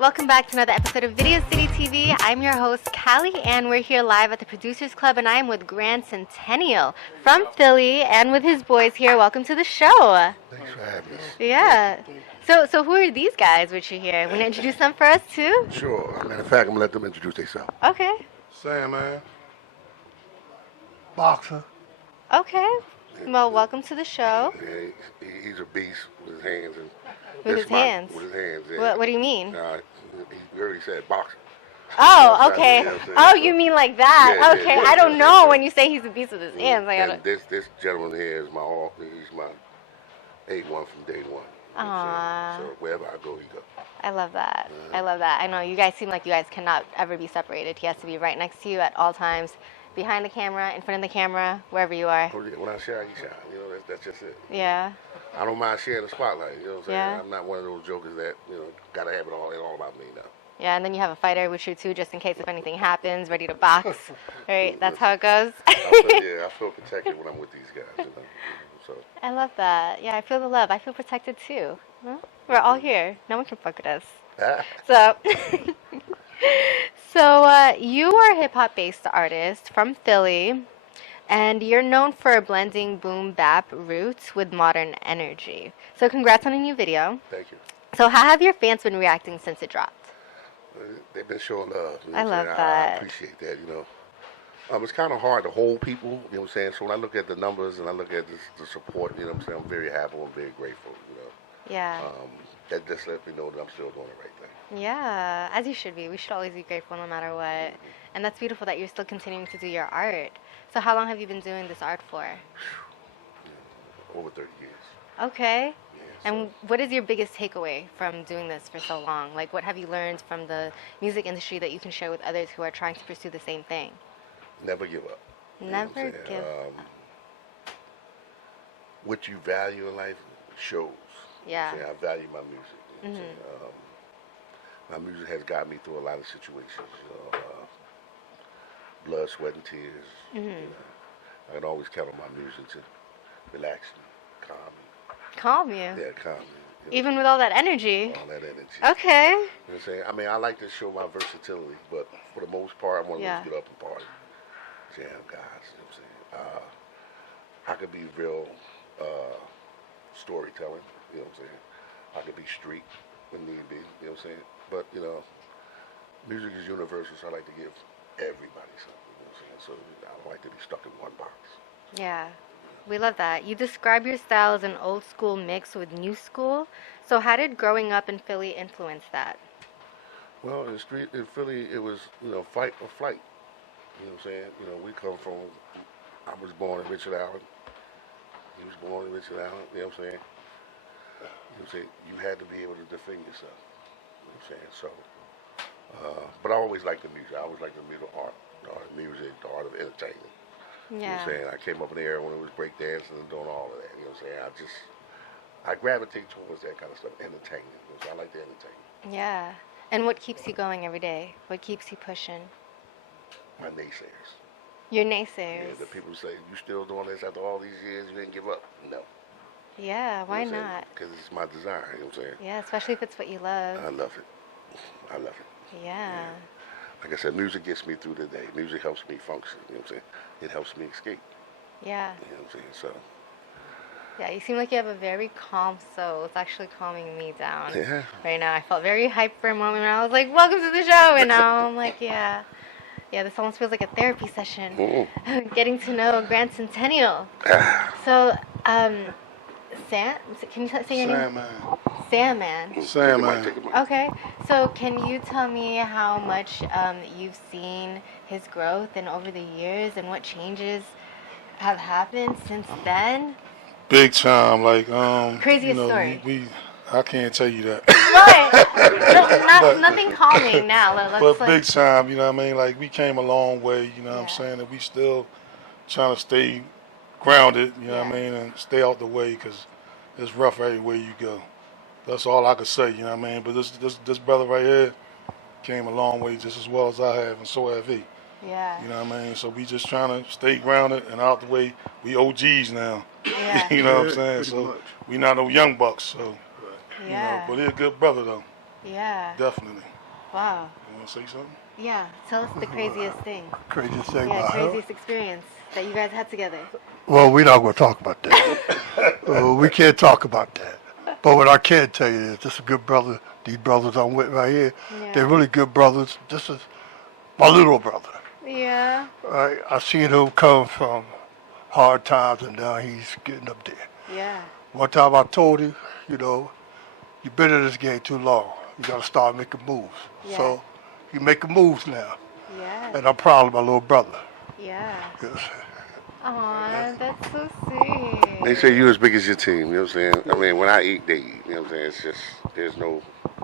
Welcome back to another episode of Video City TV. I'm your host, Callie, and we're here live at the Producers Club, and I am with Gran Centennial from Philly and with his boys here. Welcome to the show. Thanks for having us. Yeah. So who are these guys which you here? Want to introduce them for us, too? Sure. Matter of fact, I'm going to let them introduce themselves. Okay. Sam, man. Boxer. Okay. Well, welcome to the show. Yeah, he's a beast with his hands. And With his hands? With his hands, yeah. What do you mean? He already said boxer. Oh, okay. Oh, you mean like that? Yeah, okay. yeah, I don't yeah, know yeah. when you say he's a beast with his hands. And this gentleman here is he's my A1 from day one. Aww. So wherever I go, he go. I love that. I love that. I know you guys seem like you guys cannot ever be separated. He has to be right next to you at all times, behind the camera, in front of the camera, wherever you are. Oh, yeah. When I shine, you shine. You know, that's just it. Yeah. I don't mind sharing the spotlight. You know what I'm saying? Yeah. I'm not one of those jokers that, gotta have it all about me now. Yeah, and then you have a fighter with you too, just in case if anything happens, ready to box. Right? That's how it goes. I feel protected when I'm with these guys. So. I love that. Yeah, I feel the love. I feel protected too. Well, we're all here. No one can fuck with us. So, you are a hip-hop based artist from Philly, and you're known for blending boom bap roots with modern energy. So congrats on a new video. Thank you. So how have your fans been reacting since it dropped? They've been showing love. I love that. I appreciate that, It's kind of hard to hold people, you know what I'm saying? So when I look at the numbers and I look at the support, you know what I'm saying? I'm very happy and very grateful, Yeah. That just lets me know that I'm still doing the right thing. Yeah, as you should be. We should always be grateful no matter what. And that's beautiful that you're still continuing to do your art. So how long have you been doing this art for? Over 30 years. Okay. Yeah, And what is your biggest takeaway from doing this for so long? Like, what have you learned from the music industry that you can share with others who are trying to pursue the same thing? Never give up. Never give up. What you value in life shows. Yeah. I value my music. My music has got me through a lot of situations. Blood, sweat, and tears. I can always count on my music to relax me, calm me. Calm you? Yeah, calm me. Even with all that energy? All that energy. Okay. You know what I'm saying? I mean, I like to show my versatility, but for the most part, I want to get up and party. Jam guys, you know what I'm saying? I could be real storytelling, you know what I'm saying? I could be street when need be, you know what I'm saying? But, music is universal, so I like to give everybody something, you know what I'm saying? So I don't like to be stuck in one box. Yeah. We love that. You describe your style as an old school mix with new school. So how did growing up in Philly influence that? Well, in Philly, it was, fight or flight. You know what I'm saying? We come from, I was born in Richard Allen. He was born in Richard Allen, you know what I'm saying? You know what I'm saying? You had to be able to defend yourself. You know what I'm saying? So, but I always liked the music. I always liked the art of music, the art of entertainment. Yeah. You know what I'm saying? I came up in the era when it was breakdancing and doing all of that. You know what I'm saying? I gravitate towards that kind of stuff, entertainment. You know, so I like the entertainment. Yeah. And what keeps you going every day? What keeps you pushing? My naysayers. Your naysayers? Yeah, the people who say, you still doing this after all these years, you didn't give up. No. Yeah, why not? Because it's my desire, you know what I'm saying? Yeah, especially if it's what you love. I love it. I love it. Yeah. Like I said, music gets me through the day. Music helps me function, you know what I'm saying? It helps me escape. Yeah. You know what I'm saying? So. Yeah, you seem like you have a very calm soul. It's actually calming me down. Yeah. Right now, I felt very hyped for a moment when I was like, welcome to the show. And now I'm like, yeah. Yeah, this almost feels like a therapy session. Getting to know Gran Centennial. So, Sam, can you say your name? Sam Man. Sam Man. Okay, so can you tell me how much you've seen his growth and over the years and what changes have happened since then? Big time, like Craziest story. I can't tell you that. Right. Nothing calming now. But big time, you know what I mean? Like, we came a long way, you know what I'm saying? And we still trying to stay grounded, you know what I mean? And stay out the way because it's rough everywhere you go. That's all I could say, you know what I mean? But this brother right here came a long way just as well as I have, and so have he. Yeah. You know what I mean? So we just trying to stay grounded and out the way. We OGs now. Yeah. You know what I'm saying? So we not no young bucks, so. Yeah. But he's a good brother, though. Yeah. Definitely. Wow. You want to say something? Yeah. Tell us the craziest thing. Craziest thing. Yeah, craziest experience that you guys had together. Well, we're not going to talk about that. We can't talk about that. But what I can tell you is, this is a good brother. These brothers I'm with right here, Yeah. they're really good brothers. This is my little brother. Yeah. I seen him come from hard times, and now he's getting up there. Yeah. One time I told him, you've been in this game too long. You got to start making moves. Yeah. So he's making moves now. Yeah. And I'm proud of my little brother. Yeah. Yes. Aw, that's so sweet. They say you as big as your team, you know what I'm saying? I mean, when I eat, they eat, you know what I'm saying? It's just, there's no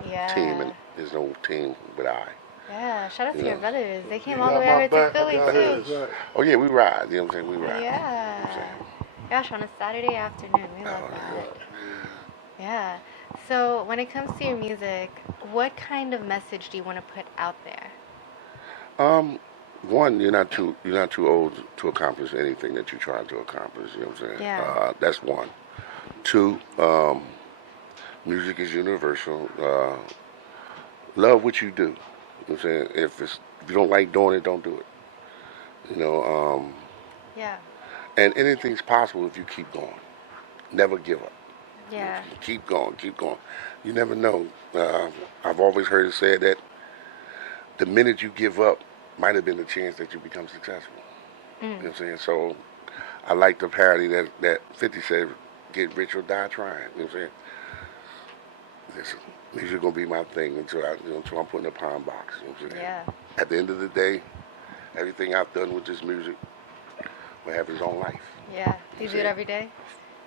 Yeah. team, and there's no team but I. Yeah. Shout out to Yeah. your brothers. They came You all the got way my over to back, Philly I got too. his. Oh yeah, we ride, you know what I'm saying? We ride. Yeah. Gosh, on a Saturday afternoon, we love that. Yeah. So when it comes to your music, what kind of message do you want to put out there? One, you're not too old to accomplish anything that you're trying to accomplish. You know what I'm saying? Yeah. That's one. Two, music is universal. Love what you do. You know what I'm saying? If you don't like doing it, don't do it. You know, Yeah. and anything's possible if you keep going. Never give up. Yeah. Keep going, keep going. You never know. I've always heard it said that the minute you give up might have been the chance that you become successful. You know what I'm saying? So I like the parody that 50 said, get rich or die trying. You know what I'm saying? Listen, music gonna be my thing until I'm put in a pine box. You know what I'm saying? Yeah. At the end of the day, everything I've done with this music will have its own life. Yeah. Do you do it every day?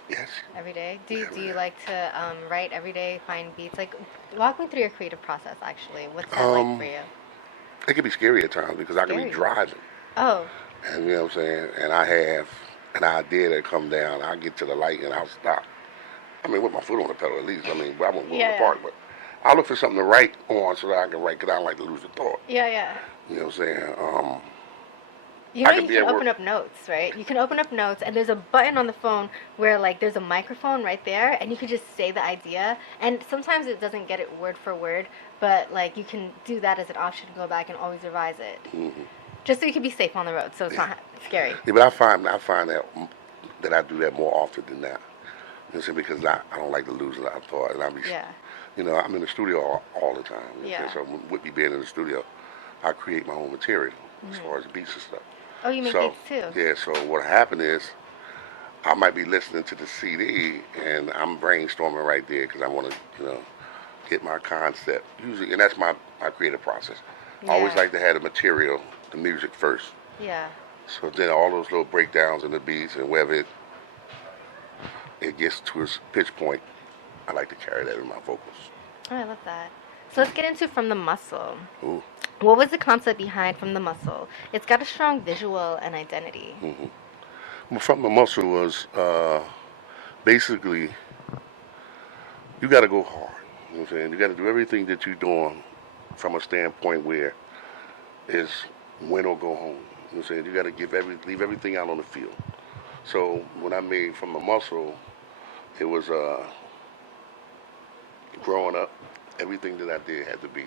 Yes. Every day? Do you like to write every day, find beats? Like, walk me through your creative process, actually. What's that like for you? It can be scary at times because I can be Scary? driving. Oh. And you know what I'm saying? And I have an idea that come down. I'll get to the light and I'll stop. I mean, with my foot on the pedal at least. I mean, I won't go in the park, but I'll look for something to write on so that I can write because I don't like to lose the thought. Yeah, yeah. You know what I'm saying? You know, I can you be can at work. open up notes, right? You can open up notes, and there's a button on the phone where, like, there's a microphone right there, and you can just say the idea. And sometimes it doesn't get it word for word, but, like, you can do that as an option to go back and always revise it. Mm-hmm. Just so you can be safe on the road, so it's not scary. Yeah, but I find that I do that more often than that. You know, because I don't like to lose a lot of thought, and you know, I'm in the studio all the time. You know what I'm saying? So with me being in the studio, I create my own material as far as beats and stuff. Oh, you make So beats too? yeah, so what happened is I might be listening to the CD and I'm brainstorming right there because I want to, get my concept. Usually, and that's my creative process. I always like to have the material, the music first. Yeah. So then all those little breakdowns in the beats and wherever it gets to its pitch point, I like to carry that in my vocals. Oh, I love that. So let's get into From the Muscle. Ooh. What was the concept behind From the Muscle? It's got a strong visual and identity. Mm-hmm. Well, From the Muscle was basically you got to go hard. You know what I'm saying? You got to do everything that you're doing from a standpoint where is win or go home. You know what I'm saying? You got to leave everything out on the field. So when I made From the Muscle, it was growing up, everything that I did had to be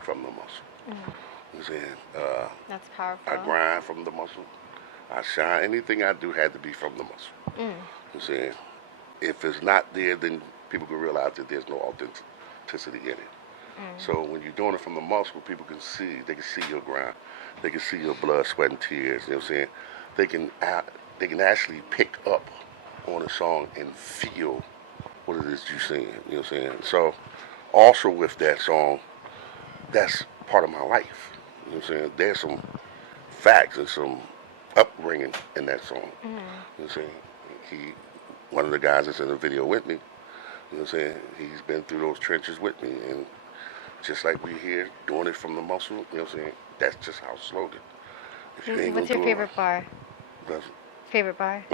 from the muscle. Mm-hmm. You know what I'm saying? That's powerful. I grind from the muscle. I shine. Anything I do had to be from the muscle. You know what I'm saying? If it's not there, then people can realize that there's no authenticity in it. So when you're doing it from the muscle, people can see. They can see your grind. They can see your blood, sweat, and tears. You know what I'm saying? They can actually pick up on a song and feel what it is you're saying. You know what I'm saying? So also with that song, that's part of my life. You know what I'm saying? There's some facts and some upbringing in that song. You know what I'm saying? One of the guys that's in the video with me, you know what I'm saying? He's been through those trenches with me, and just like we here doing it from the muscle, you know what I'm saying? That's just our slogan. If you ain't What's gonna your do favorite bar? Favorite bar?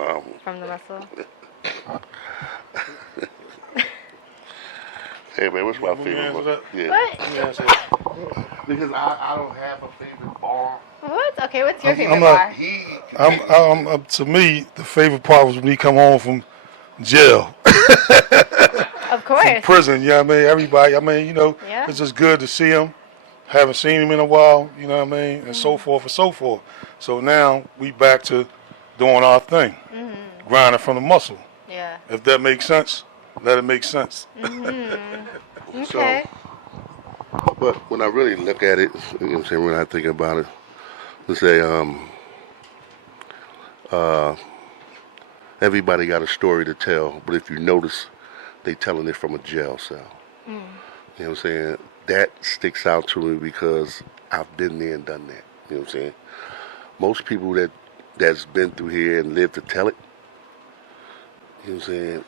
From the Muscle? Hey man, what's my favorite bar? Yeah. What? Because I don't have a favorite bar. What? Okay, what's your favorite I'm bar? To me, the favorite part was when he come home from jail. Of course. from prison. You know what I mean? Everybody. I mean, Yeah. it's just good to see him. Haven't seen him in a while. You know what I mean? And so forth and so forth. So now we back to doing our thing, grinding from the muscle. Yeah. If that makes sense, let it make sense. Okay. But when I really look at it, you know what I'm saying, when I think about it, let's say everybody got a story to tell, but if you notice, they telling it from a jail cell. You know what I'm saying? That sticks out to me because I've been there and done that. You know what I'm saying? Most people that's been through here and lived to tell it, you know what I'm saying,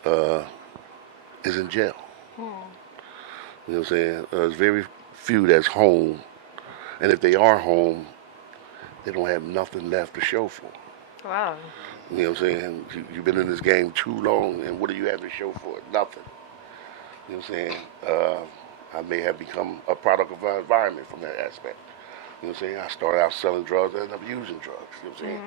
is in jail. You know what I'm saying? There's very few that's home, and if they are home, they don't have nothing left to show for. Wow. You know what I'm saying? You've been in this game too long, and what do you have to show for it? Nothing. You know what I'm saying? I may have become a product of our environment from that aspect. You know what I'm saying? I started out selling drugs, I ended up using drugs. You know what I'm saying?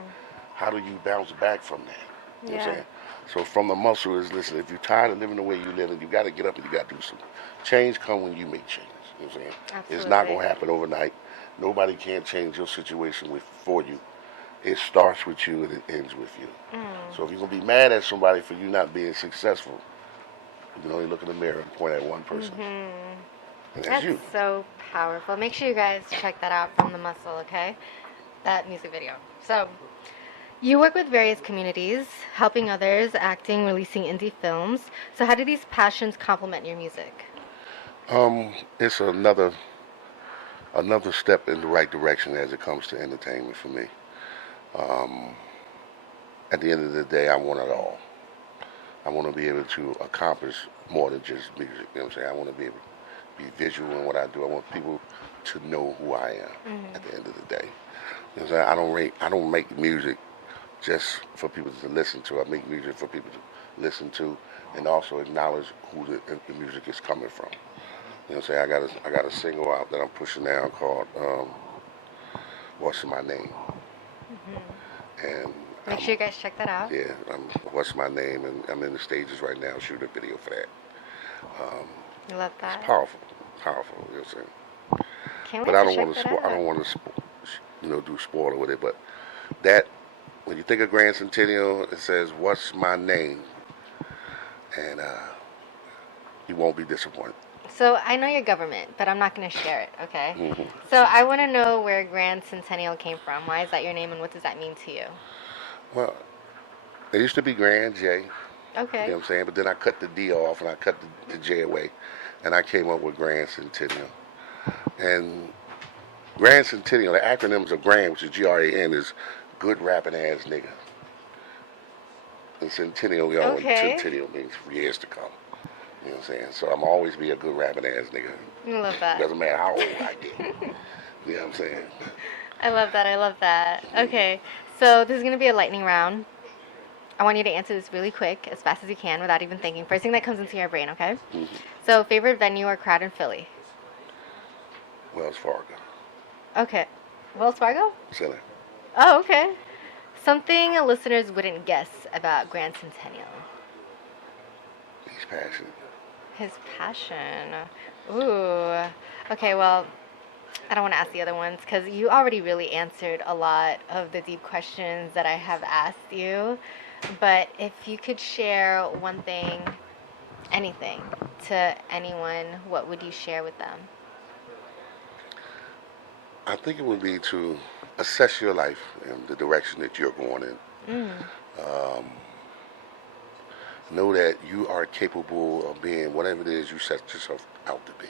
How do you bounce back from that? You know what I'm saying? So from the muscle is, listen, if you're tired of living the way you live, you got to get up and you got to do something. Change come when you make change. You know what I'm saying? Absolutely. It's not going to happen overnight. Nobody can change your situation for you. It starts with you and it ends with you. So if you're going to be mad at somebody for you not being successful, you can only look in the mirror and point at one person. And that's you. So powerful. Make sure you guys check that out, From the Muscle, okay? That music video. So, you work with various communities, helping others, acting, releasing indie films. So how do these passions complement your music? It's another step in the right direction as it comes to entertainment for me. At the end of the day, I want it all. I want to be able to accomplish more than just music. You know what I'm saying? I want to be able to be visual in what I do. I want people to know who I am at the end of the day. You know what I'm saying? I don't make music just for people to listen to. I make music for people to listen to and also acknowledge who the music is coming from. You know what I'm saying? I got a single out that I'm pushing now called What's My Name? And Make sure you guys check that out. yeah, What's My Name? And I'm in the stages right now shooting a video for that. I love that. It's powerful, you know what I'm saying? Can't But wait I to don't check want to that out. I don't want to do spoiler with it. But that when you think of Gran Centennial, it says What's My Name? And you won't be disappointed. So I know your government, but I'm not going to share it, okay? So I want to know where Gran Centennial came from. Why is that your name, and what does that mean to you? Well, it used to be Gran J. Okay. You know what I'm saying? But then I cut the D off and I cut the J away. And I came up with Gran Centennial. And Gran Centennial, the acronyms of Gran, which is Gran, is good rapping ass nigga. And Centennial, Centennial means years to come. You know what I'm saying? So I'm always be a good rapping ass nigga. I love that. Doesn't matter how old I get. You know what I'm saying? I love that. I love that. Okay. So this is going to be a lightning round. I want you to answer this really quick, as fast as you can, without even thinking. First thing that comes into your brain, okay? So, favorite venue or crowd in Philly? Wells Fargo. Okay. Wells Fargo? Silly. Oh, okay. Something listeners wouldn't guess about Gran Centennial. He's passionate. His passion. Ooh. Okay, well, I don't want to ask the other ones because you already really answered a lot of the deep questions that I have asked you. But if you could share one thing, anything, to anyone, what would you share with them? I think it would be to assess your life and the direction that you're going in. Know that you are capable of being whatever it is you set yourself out to be.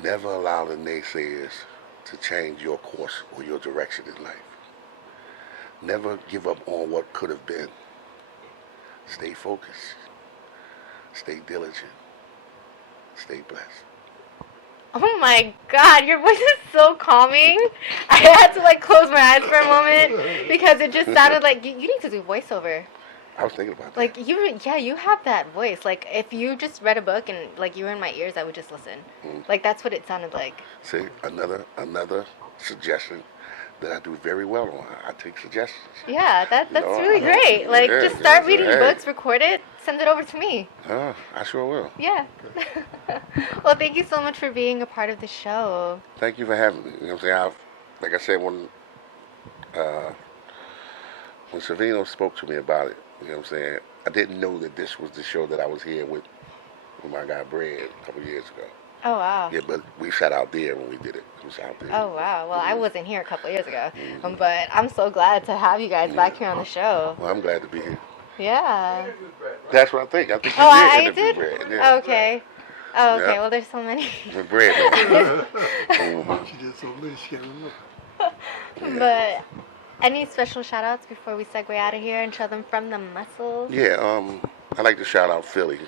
Never allow the naysayers to change your course or your direction in life. Never give up on what could have been. Stay focused. Stay diligent. Stay blessed. Oh my God, your voice is so calming. I had to close my eyes for a moment because it just sounded like you need to do voiceover. I was thinking about that. You have that voice. If you just read a book and you were in my ears, I would just listen. That's what it sounded like. See, another suggestion. that I do very well on. I take suggestions. Yeah, that's You know, really great. Like, yeah, just start yeah, reading hey. books, record it, send it over to me. I sure will. Yeah. Well, thank you so much for being a part of the show. Thank you for having me. You know what I'm saying? Like I said, when Savino spoke to me about it, you know what I'm saying, I didn't know that this was the show that I was here with my guy Brad a couple years ago. Oh, wow. Yeah, but we sat out there when we did it. We sat out there. Oh, wow. Well, I wasn't here a couple years ago, but I'm so glad to have you guys back here on the show. Well, I'm glad to be here. Yeah. That's what I think. I think you I interview did? Brad. Yeah. Okay. Oh, okay. Yeah. Well, there's so many. With Brad. She did so many, she can't remember. But any special shout outs before we segue out of here and show them from the muscles? Yeah, I like to shout out Philly,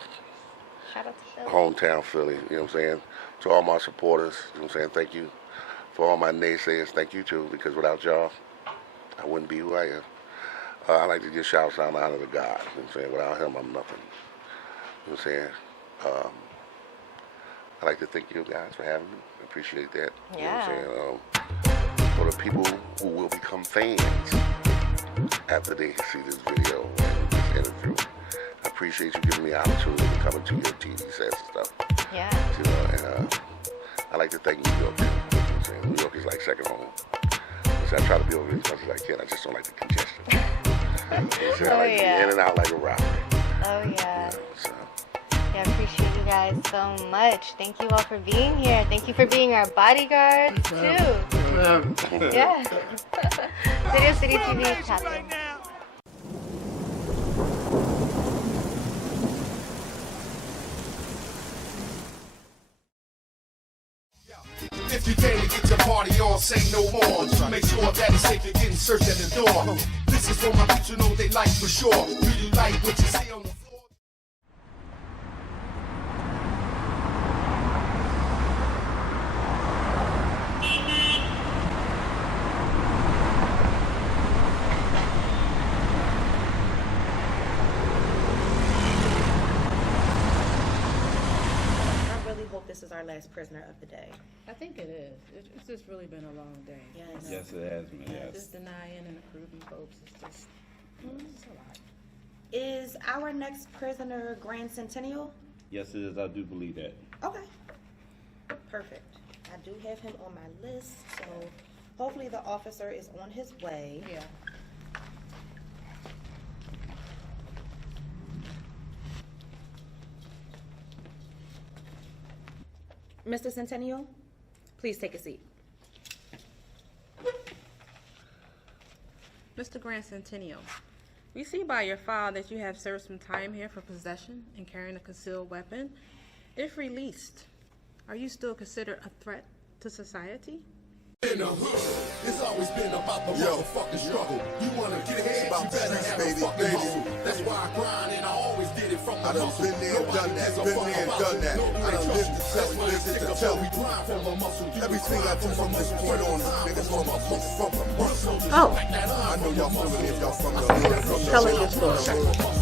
Shout out to Phil. hometown Philly, you know what I'm saying? To all my supporters, you know what I'm saying? Thank you. For all my naysayers, thank you too, because without y'all, I wouldn't be who I am. I like to give shouts out and honor to God, you know what I'm saying? Without him, I'm nothing. You know what I'm saying? I like to thank you guys for having me. I appreciate that. Yeah. You know what I'm saying? For the people who will become fans after they see this video and this interview, I appreciate you giving me the opportunity to come into your TV sets and stuff. Yeah. You know, and I like to thank New York too. You know what I'm saying? New York is like second home. So I try to be over here as much as I can. I just don't like the congestion. You know, so I like to be in and out like a robbery. Oh, yeah. You know, so. Yeah, I appreciate you guys so much. Thank you all for being here. Thank you for being our bodyguards, too. Yeah. Video City TV Captain. If you came to get your party on, say no more. Make sure that it's safe, you're getting searched at the door. This is for my people, you know they like for sure. Do you like what you see on the floor? I really hope this is our last prisoner of the day. I think it is. It's just really been a long day. Yes. Yes, it has been, yes. Just denying and approving folks is just, it's a lot. Is our next prisoner Gran Centennial? Yes, it is. I do believe that. Okay. Perfect. I do have him on my list, so hopefully the officer is on his way. Yeah. Mr. Centennial, please take a seat. Mr. Gran Centennial, we see by your file that you have served some time here for possession and carrying a concealed weapon. If released, are you still considered a threat to society? In the hood, it's always been about the motherfucking struggle. You wanna get ahead, you better have a fucking hustle. That's why I grind and I always did it from the muscle. Been there, done that, been there, done that. I done lived to tell it, lived it to tell it. We grind from the muscle. Everything I do from this point on, niggas from the muscle. Oh, I know y'all from the if y'all from the hood. tell us your story.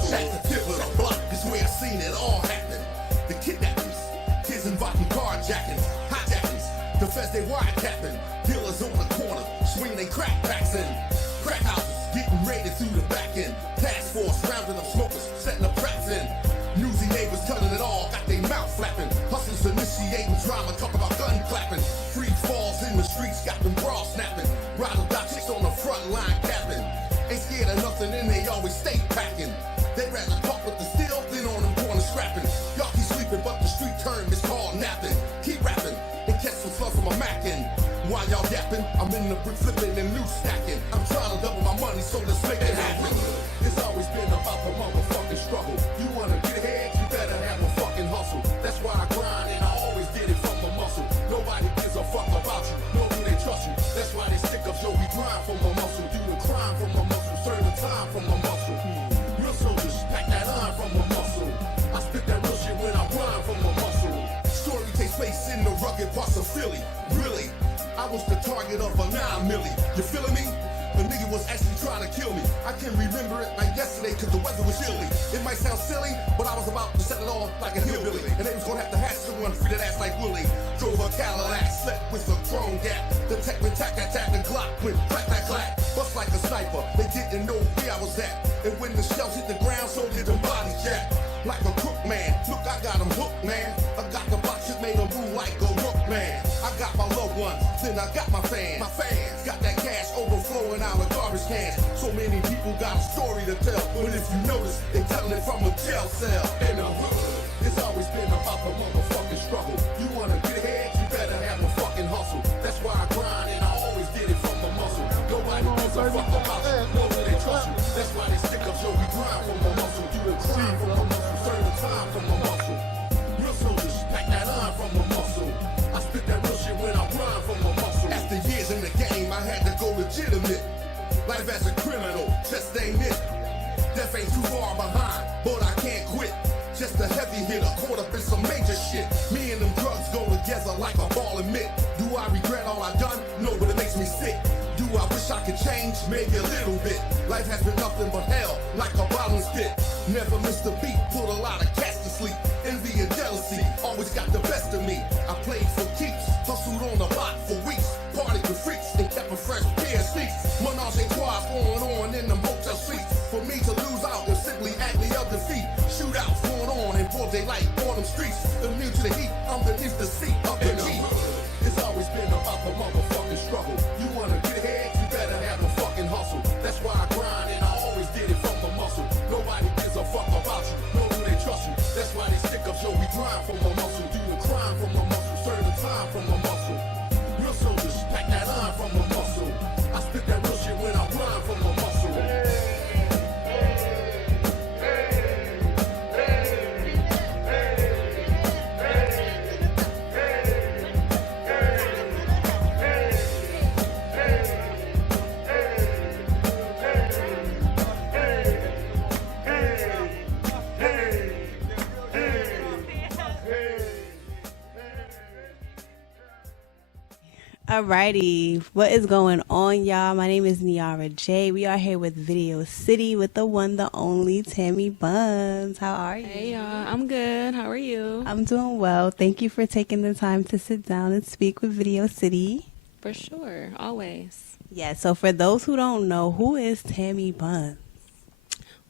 Shack the tip of the block is where I seen it all happen. The kidnappings, kids inviting carjackings, hijackings. The feds they wiretapping, dealers on the corner, swinging they crack packs in. Crack houses, getting raided through the back end. Task force rounding up smokers, setting up traps in. Newsy neighbors telling it all, got their mouth flapping. Hustlers initiating drama, talk about gun clapping. Free falls in the streets, got them bras snapping. Ride or die chicks on the front line capping. Ain't scared of nothing and they always stay packing. They rather talk with the steel than on them corner scrapping. Y'all keep sleeping, but the street term is called napping. Keep rapping and catch some fluff from a mackin'. While y'all yapping, I'm in the brick flipping and loot stacking. I'm trying to double my money, so let's make it happen. It's always been about the motherfucking struggle. You wanna get ahead, you better have a fucking hustle. That's why I grind and I always did it from the muscle. Nobody gives a fuck about you, nor do they trust you. That's why they stick up, yo, we grind from the muscle. Do the crime from the muscle, serve the time from the muscle. Real soldiers, pack that iron from the muscle. I spit that real shit when I grind from the muscle. Story takes place in the rugged parts of Philly. Really, I was the target of a 9 milli. You feeling me? The nigga was actually trying to kill me. I can remember it like yesterday cause the weather was chilly. It might sound silly, but I was about to set it off like a hillbilly. And they was gonna have to hatch someone free that ass like Willie. Drove a Cadillac, slept with a strong gap. The tech when tack the Glock when clack clack clack. Bust like a sniper, they didn't know where I was at. And when the shells hit the ground, so did the bodies jack. Like a crook man, look I got 'em hooked man. I got the box that made 'em move like a rook man. I got my loved ones, then I got my fans. Got that cash overflowing out of garbage cans. So many people got a story to tell. But if you notice, they telling it from a jail cell. In the hood, it's always been about the motherfucking struggle. You wanna get ahead, you better have a fucking hustle. That's why I grind and I always did it from the muscle. Nobody gives a fuck about you, know that they trust you. That's why they stick up, so we grind from the muscle. Do the crime from the muscle, serve the time from the muscle. Real soldiers, pack that iron from the muscle. I spit that real shit when I grind from the muscle. After years in the game, I had to go legitimate. Life as a criminal, just ain't it. Death ain't too far behind, but I can't quit. Just a heavy hitter, caught up in some major shit. Me and them drugs go together like a ball and mitt. Do I regret all I done? No, but it makes me sick. Do I wish I could change? Maybe a little bit. Life has been nothing but hell, like a bottomless pit. Never missed a beat, put a lot of cats to sleep. Envy and jealousy always got the best of me. I played for keeps, hustled on the block for weeks. Partied with freaks and kept a fresh pair of sneaks. Menage a trois going on in them hotel suites. For me to lose out and simply act the other feet. Shootouts going on in broad daylight on them streets. Immune to the heat, underneath the seat of the Jeep. It's always been about the motherfucking struggle. You wanna get ahead, you better have a fucking hustle. That's why I grind and I always did it from the muscle. Nobody gives a fuck about you, nor do they trust you. That's why they stick up, so we grind from the muscle. Do the crime from the muscle, serve the time from the muscle. Real soldiers, pack that iron from the muscle. I spit that real shit when I grind from the muscle. Alrighty, what is going on, y'all? My name is Niara J. We are here with Video City with the one, the only Tammi Buns. How are you? Hey, y'all. I'm good. How are you? I'm doing well. Thank you for taking the time to sit down and speak with Video City. For sure. Always. Yeah, so for those who don't know, who is Tammi Buns?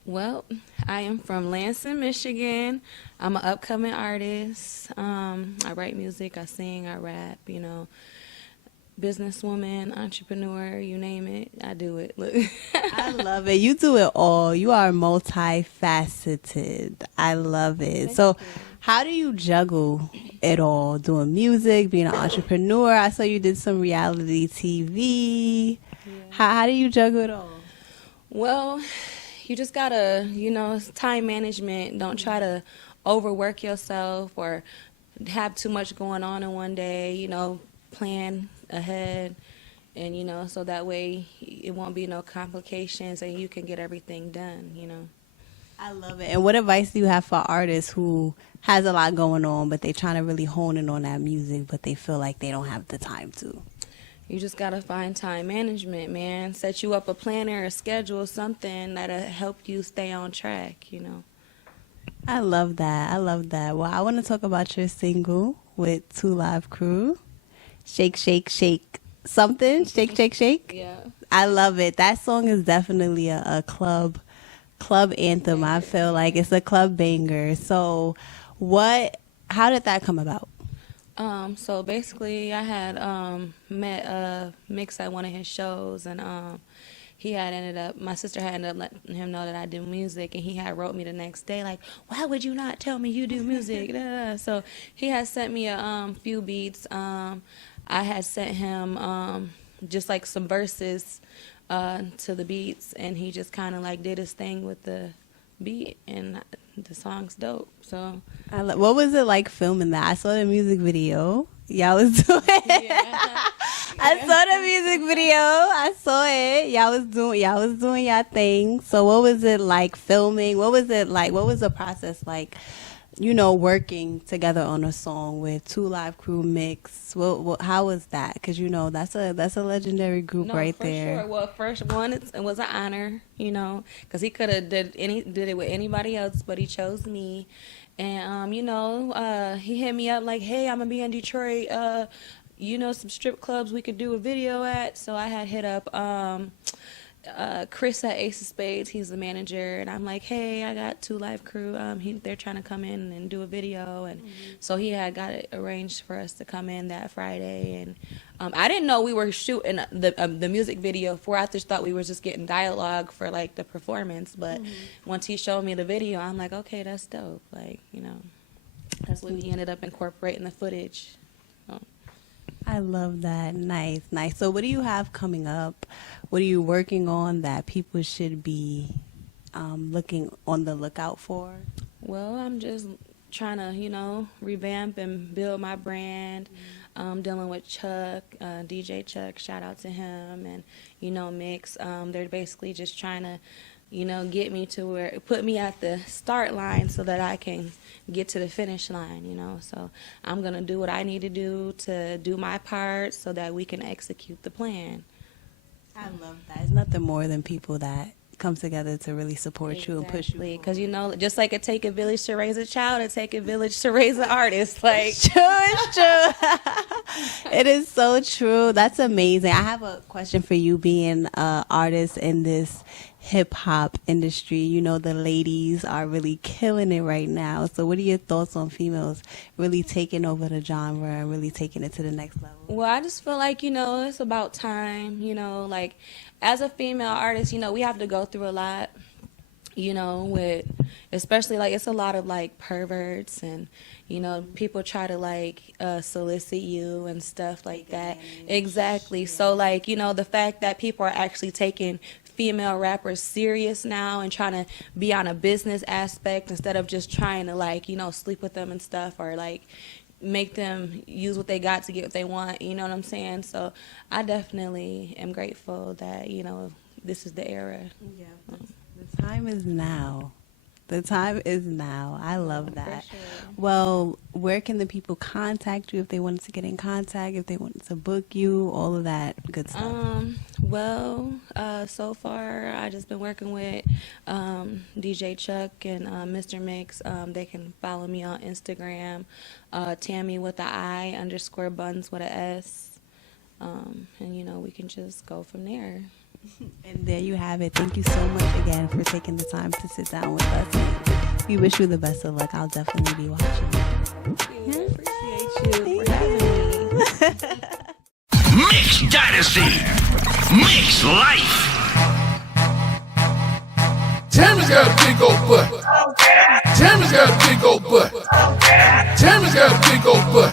Well, I am from Lansing, Michigan. I'm an upcoming artist. I write music, I sing, I rap, you know. Businesswoman, entrepreneur, you name it, I do it. Look. I love it. You do it all. You are multifaceted. I love it. So how do you juggle it all? Doing music, being an entrepreneur. I saw you did some reality TV. Yeah. How do you juggle it all? Well, you just gotta, you know, time management. Don't try to overwork yourself or have too much going on in one day, you know, plan ahead, and you know, so that way it won't be no complications and you can get everything done, you know. I love it. And what advice do you have for artists who has a lot going on but they trying to really hone in on that music but they feel like they don't have the time to? You just gotta find time management, man. Set you up a planner, a schedule, something that'll help you stay on track, you know. I love that. I love that. Well, I want to talk about your single with 2 Live Crew. Shake, shake, shake something. Shake, shake, shake. Yeah. I love it. That song is definitely a club anthem. I feel like it's a club banger. So how did that come about? So basically I had met Mix at one of his shows, and my sister had ended up letting him know that I do music, and he had wrote me the next day like, why would you not tell me you do music? So he had sent me a few beats. I had sent him just like some verses to the beats, and he just kind of like did his thing with the beat, and the song's dope. So what was it like filming that? I saw the music video. Y'all was doing it. Yeah. I saw the music video. I saw it. Y'all was doing y'all thing. So what was it like filming? What was it like? What was the process like? You know, working together on a song with 2 Live Crew, Mix. How was that? Because you know that's a legendary group right there. Sure. Well, first one, it was an honor, you know, because he could have did it with anybody else, but he chose me. And you know, he hit me up like, hey, I'm gonna be in Detroit some strip clubs we could do a video at. So I had hit up Chris at Ace of Spades. He's the manager, and I'm like, hey, I got 2 Live Crew. They're trying to come in and do a video, and so he had got it arranged for us to come in that Friday. And I didn't know we were shooting the music video for. I just thought we were just getting dialogue for like the performance. But once he showed me the video, I'm like, okay, that's dope. Like, that's what we ended up incorporating the footage. I love that. Nice. So what do you have coming up? What are you working on that people should be looking on the lookout for? Well, I'm just trying to, revamp and build my brand. Dealing with Chuck, DJ Chuck, shout out to him, and, Mix. They're basically just trying to, get me to put me at the start line so that I can get to the finish line, So I'm going to do what I need to do my part so that we can execute the plan. I love that. It's nothing more than people that come together to really support you and push you. Because, just like it take a village to raise a child, it take a village to raise an artist. Like, true, it's true. It is so true. That's amazing. I have a question for you, being an artist in this hip-hop industry. The ladies are really killing it right now. So what are your thoughts on females really taking over the genre and really taking it to the next level? Well, I just feel like, it's about time, like as a female artist, we have to go through a lot, with, especially like it's a lot of like perverts and, people try to like solicit you and stuff like that. Exactly. So like, the fact that people are actually taking female rappers serious now and trying to be on a business aspect instead of just trying to like, sleep with them and stuff, or like make them use what they got to get what they want, you know what I'm saying? So I definitely am grateful that, this is the era. Yeah, the time is now. The time is now. I love that. Sure. Well, where can the people contact you if they wanted to get in contact, if they wanted to book you, all of that good stuff? So far I just been working with DJ Chuck and Mr. Mix. They can follow me on Instagram, Tammi with the I _ Buns with a S. And we can just go from there. And there you have it. Thank you so much again for taking the time to sit down with us. We wish you the best of luck. I'll definitely be watching. Thank you. Appreciate you for having me. Mix Dynasty. Mix Life. Tammy's got a big old butt. Tammy's got a big old butt. Tammy's got a big old butt.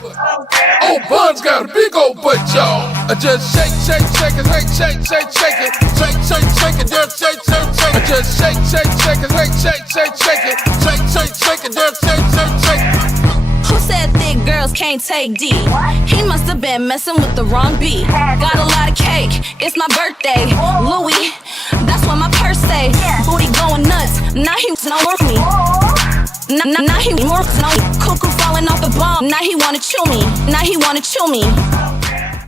Oh, Buns got a big old butt, y'all. I just shake, shake, shake it, shake, shake, shake it, shake, shake, shake it, there, shake, shake, shake it. I just shake, shake, shake it, shake, shake, shake it, shake, shake, shake it, there, shake, shake, shake it. Who said thick girls can't take D? He must have been messing with the wrong beat. Got a lot of cake, it's my birthday. Louis, that's what my purse say. Booty going nuts, now he was on me. Now he more cuckoo falling off the bomb. Now he wanna chew me.